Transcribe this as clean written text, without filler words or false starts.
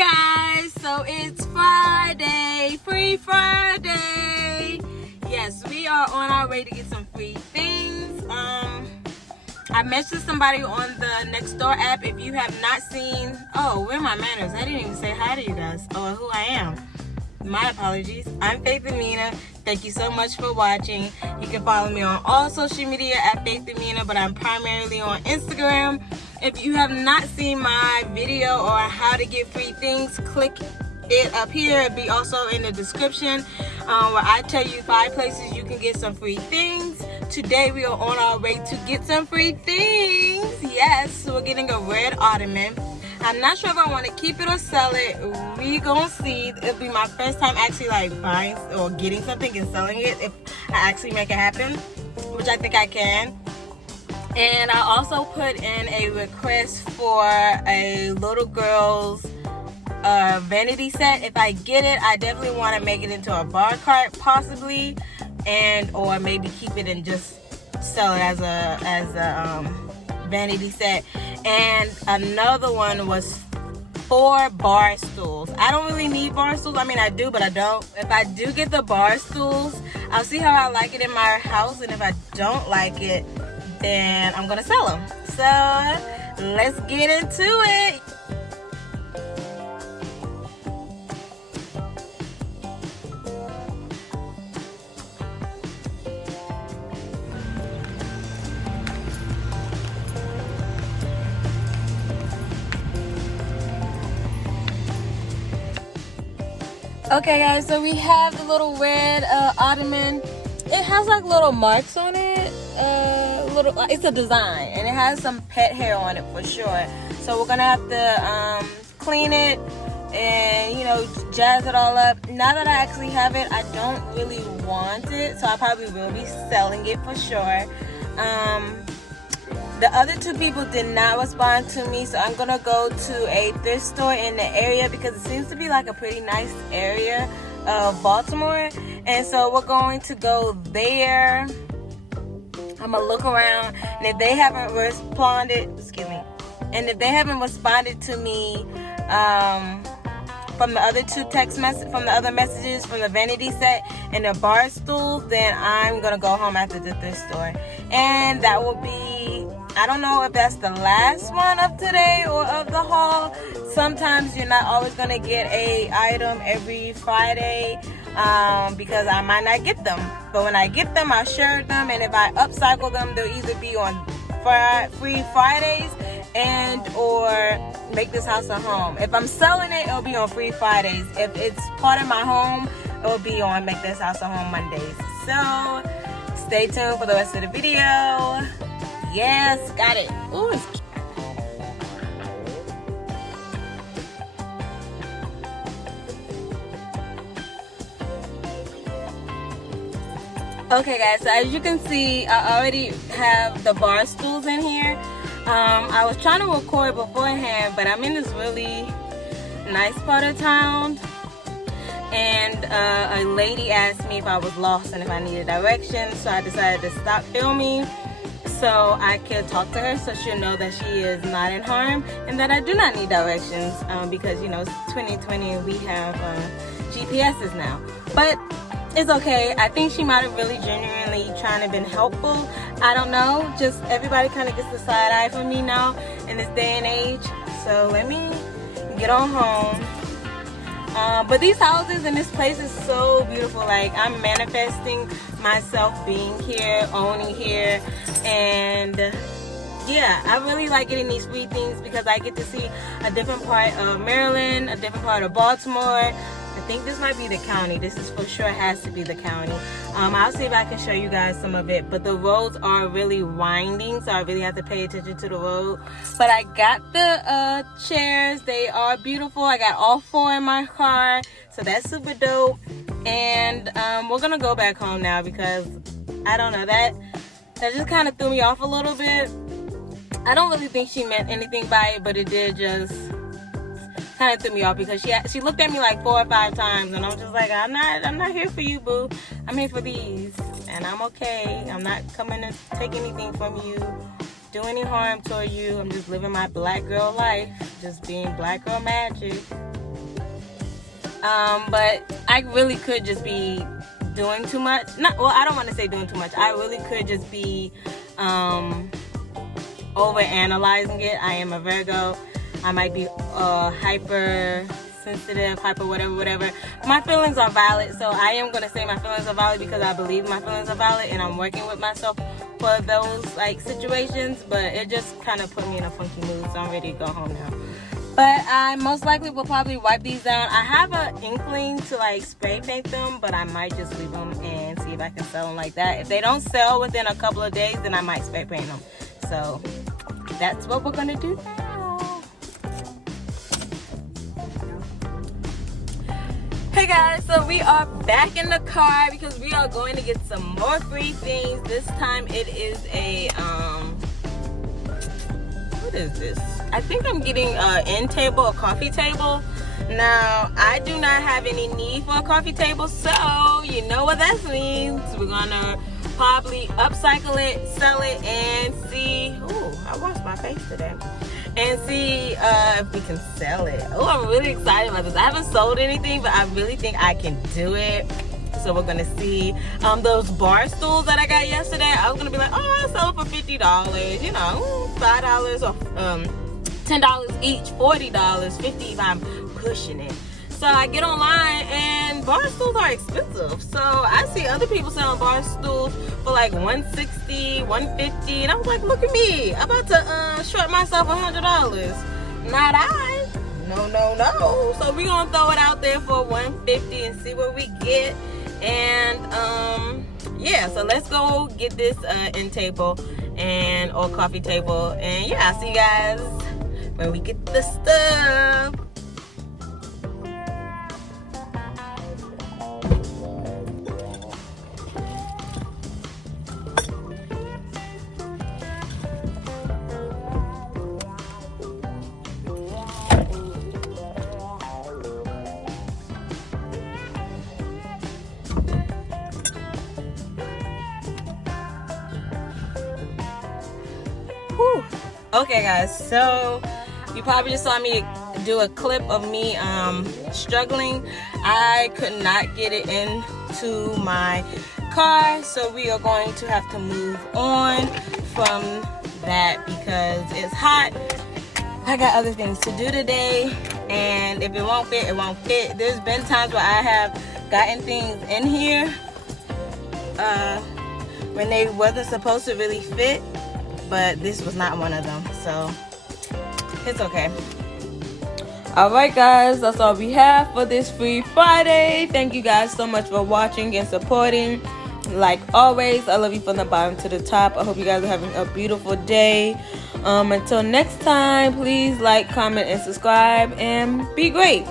guys, so it's Friday, free Friday. Yes, we are on our way to get some free things. I messaged somebody on the Nextdoor app. If you have not seen, oh, where are my manners? I didn't even say hi to you guys or who I am. My apologies. I'm Faith Amina. Thank you so much for watching. You can follow me on all social media at Faith Amina, but I'm primarily on Instagram. If you have not seen my video on how to get free things, click it up here. It'll be also in the description where I tell you 5 places you can get some free things. Today we are on our way to get some free things. Yes, we're getting a red ottoman. I'm not sure if I want to keep it or sell it. We gonna see. It'll be my first time actually like buying or getting something and selling it if I actually make it happen, which I think I can. And I also put in a request for a little girl's vanity set. If I get it, I definitely want to make it into a bar cart possibly, and or maybe keep it and just sell it as a vanity set. And another one was 4 bar stools. I don't really need bar stools. I mean, I do, but I don't. If I do get the bar stools, I'll see how I like it in my house, and if I don't like it, then I'm gonna sell them. So let's get into it. Okay guys, so we have the little red ottoman. It has like little marks on it. It's a design, and it has some pet hair on it for sure. So we're gonna have to clean it and, you know, jazz it all up. Now that I actually have it, I don't really want it, so I probably will be selling it for sure. The other 2 people did not respond to me, so I'm gonna go to a thrift store in the area because it seems to be like a pretty nice area of Baltimore. And so we're going to go there. I'm gonna look around, and if they haven't responded, to me from the other 2 from the other messages from the vanity set and the bar stools, then I'm gonna go home after the thrift store, and that will be, I don't know if that's the last one of today or of the haul. Sometimes you're not always gonna get a item every Friday because I might not get them. But when I get them, I share them, and if I upcycle them, they'll either be on free Fridays and or make this house a home. If I'm selling it, it'll be on free Fridays. If it's part of my home, it'll be on make this house a home Mondays. So stay tuned for the rest of the video. Yes, got it. Ooh, it's cute. Okay guys, so as you can see, I already have the bar stools in here. I was trying to record beforehand, but I'm in this really nice part of town, and a lady asked me if I was lost and if I needed directions, so I decided to stop filming so I could talk to her, so she'll know that she is not in harm and that I do not need directions, because, you know, it's 2020 and we have GPSs now. But it's okay. I think she might have really genuinely trying to been helpful. I don't know. Just everybody kind of gets the side eye from me now in this day and age. So let me get on home. But these houses and this place is so beautiful. Like, I'm manifesting myself being here, owning here, and yeah, I really like getting these free things because I get to see a different part of Maryland, a different part of Baltimore. I think this might be the county. This is for sure has to be the county. I'll see if I can show you guys some of it, but the roads are really winding, so I really have to pay attention to the road. But I got the chairs. They are beautiful. I got all 4 in my car, so that's super dope. And we're gonna go back home now because I don't know, that just kind of threw me off a little bit. I don't really think she meant anything by it, but it did just kind of threw me off because she looked at me like 4 or 5 times, and I'm just like, I'm not here for you, boo. I'm here for these, and I'm okay. I'm not coming to take anything from you, do any harm toward you. I'm just living my black girl life, just being black girl magic. But I really could just be doing too much. I don't want to say doing too much. I really could just be over analyzing it. I am a Virgo. I might be hyper sensitive, hyper whatever. My feelings are valid, so I am gonna say my feelings are valid because I believe my feelings are valid, and I'm working with myself for those like situations. But it just kind of put me in a funky mood, so I'm ready to go home now. But I most likely will probably wipe these down. I have an inkling to like spray paint them, but I might just leave them and see if I can sell them like that. If they don't sell within a couple of days, then I might spray paint them. So that's what we're gonna do now. Hey guys, so we are back in the car because we are going to get some more free things. This time it is a what is this? I think I'm getting an end table, a coffee table. Now I do not have any need for a coffee table, so you know what that means. We're gonna probably upcycle it, sell it, and see. Ooh, I washed my face today. And see if we can sell it. Oh, I'm really excited about this. I haven't sold anything, but I really think I can do it. So we're gonna see those bar stools that I got yesterday. I was gonna be like, oh, I'll sell it for $50, you know, $5 or $10 each, $40, $50 if I'm pushing it. So I get online and bar stools are expensive. So I see other people selling bar stools for like $160, $150, and I was like, look at me, I'm about to short myself $100. Not I. No. So we're gonna throw it out there for $150 and see what we get. And yeah, so let's go get this end table and or coffee table. And yeah, I'll see you guys when we get the stuff. Okay guys, so you probably just saw me do a clip of me struggling. I could not get it into my car, so we are going to have to move on from that because it's hot. I got other things to do today, and if it won't fit, it won't fit. There's been times where I have gotten things in here when they wasn't supposed to really fit, but this was not one of them, so it's okay. Alright guys, that's all we have for this Free Friday. Thank you guys so much for watching and supporting. Like always, I love you from the bottom to the top. I hope you guys are having a beautiful day. Until next time, please like, comment, and subscribe, and be great.